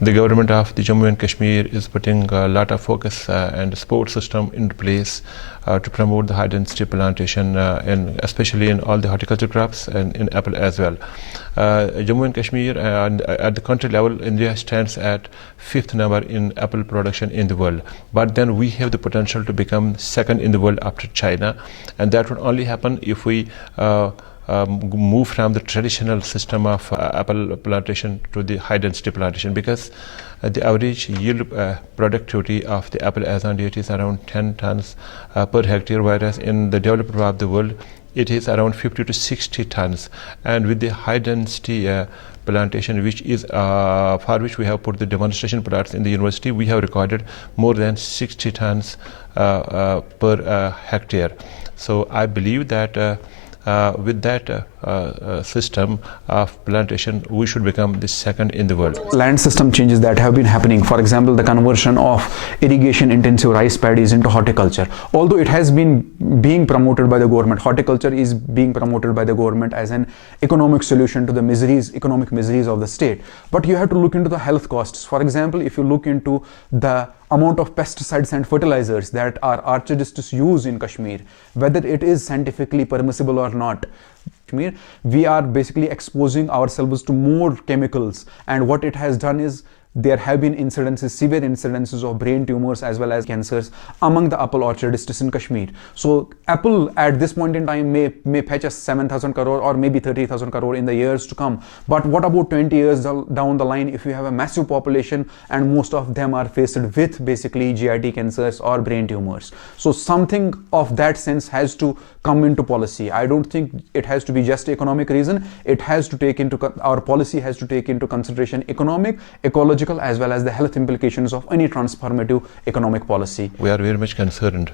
The government of the Jammu and Kashmir is putting a lot of focus and support system into place to promote the high density plantation, and especially in all the horticulture crops and in apple as well. Jammu and Kashmir at the country level, India stands at 5th number in apple production in the world. But then we have the potential to become second in the world after China, and that would only happen if we move from the traditional system of apple plantation to the high density plantation, because the average yield productivity of the apple as on date is around 10 tons per hectare, whereas in the developed part of the world it is around 50 to 60 tons. And with the high density plantation, which is for which we have put the demonstration products in the university, we have recorded more than 60 tons per hectare. So I believe that with that system of plantation, we should become the second in the world. Land system changes that have been happening, for example, the conversion of irrigation intensive rice paddies into horticulture. Although it has been being promoted by the government, horticulture is being promoted by the government as an economic solution to the economic miseries of the state. But you have to look into the health costs. For example, if you look into the amount of pesticides and fertilizers that our orchardists use in Kashmir, whether it is scientifically permissible or not, we are basically exposing ourselves to more chemicals, and what it has done is there have been incidences, severe incidences of brain tumors as well as cancers among the apple orchardists in Kashmir. So apple at this point in time may fetch us 7,000 crore or maybe 30,000 crore in the years to come. But what about 20 years down the line, if you have a massive population and most of them are faced with basically GIT cancers or brain tumors? So something of that sense has to come into policy. I don't think it has to be just economic reason. It has to take into, our policy has to take into consideration economic, ecological, as well as the health implications of any transformative economic policy. We are very much concerned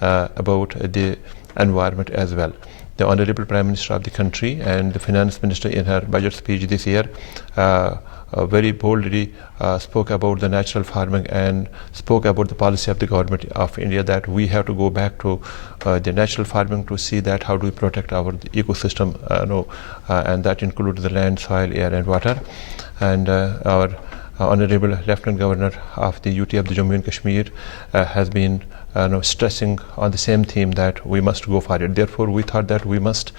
about the environment as well. The Honorable Prime Minister of the country and the Finance Minister in her budget speech this year very boldly spoke about the natural farming and spoke about the policy of the government of India, that we have to go back to the natural farming to see that how do we protect our ecosystem, and that includes the land, soil, air and water. And our Honorable Lieutenant Governor of the UT of the Jammu and Kashmir has been stressing on the same theme, that we must go for it. Therefore, we thought that we must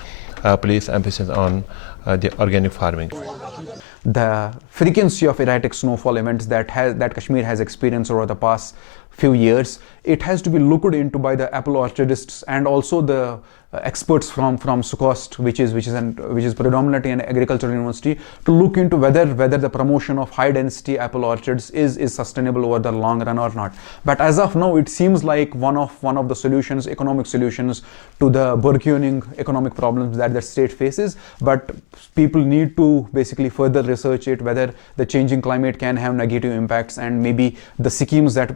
place emphasis on the organic farming. The frequency of erratic snowfall events that Kashmir has experienced over the past few years, it has to be looked into by the apple orchardists and also the experts from Skaust, which is predominantly an agricultural university, to look into whether the promotion of high density apple orchards is sustainable over the long run or not. But as of now, it seems like one of the solutions, economic solutions to the burgeoning economic problems that the state faces. But people need to basically further research it, whether the changing climate can have negative impacts, and maybe the schemes that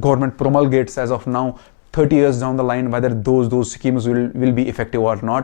government promulgates as of now, 30 years down the line, whether those schemes will be effective or not.